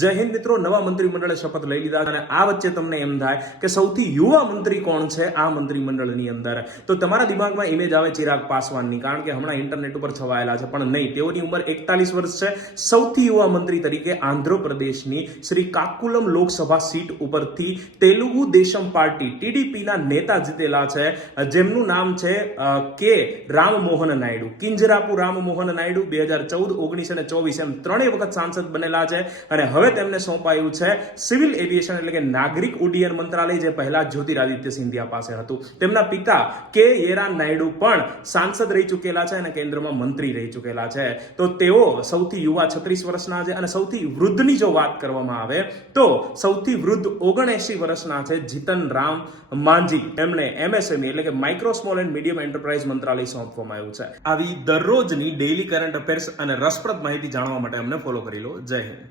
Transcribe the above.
જય હિન્દ મિત્રો, નવા મંત્રીમંડળે શપથ લઈ લીધા અને આ વચ્ચે તમને એમ થાય કે સૌથી યુવા મંત્રી કોણ છે આ મંત્રીમંડળની અંદર, તો તમારા દિમાગમાં ઇમેજ આવે ચિરાગ પાસવાનની, કારણ કે હમણાં ઇન્ટરનેટ ઉપર છવાયેલા છે, પણ નહીં, તેઓની ઉંમર 41 વર્ષ છે. સૌથી યુવા મંત્રી તરીકે આંધ્રપ્રદેશની શ્રી કાકુલમ લોકસભા સીટ ઉપરથી તેલુગુ દેશમ પાર્ટી ટીડીપીના નેતા જીતેલા છે, જેમનું નામ છે કે રામમોહન નાયડુ. કિંજરાપુ રામમોહન નાયડુ 2014, 19 અને 24 એમ ત્રણેય વખત સાંસદ બનેલા છે અને હવે તેમને સોંપાયું છે સિવિલ એવિએશન એટલે કે નાગરિક ઉડ્ડયન મંત્રાલય, જે પહેલા જ્યોતિરાદિત્ય સિંધિયા પાસે હતું. તેમના પિતા કે યેરા નાયડુ પણ સાંસદ રહી ચૂકેલા છે અને કેન્દ્રમાં મંત્રી રહી ચૂકેલા છે. તો તેઓ સૌથી યુવા 36 વર્ષના છે અને સૌથી વૃદ્ધની જો વાત કરવામાં આવે તો સૌથી વૃદ્ધ 79 વર્ષના છે જીતન રામ માંઝી. એમણે એમએસએમઈ એટલે કે micro small and medium enterprise મંત્રાલય સોંપવામાં આવ્યું છે. આવી દરરોજની ડેઇલી કરંટ અફેર્સ અને રસપ્રદ માહિતી જાણવા માટે અમને ફોલો કરી લો. જય હિન્દ.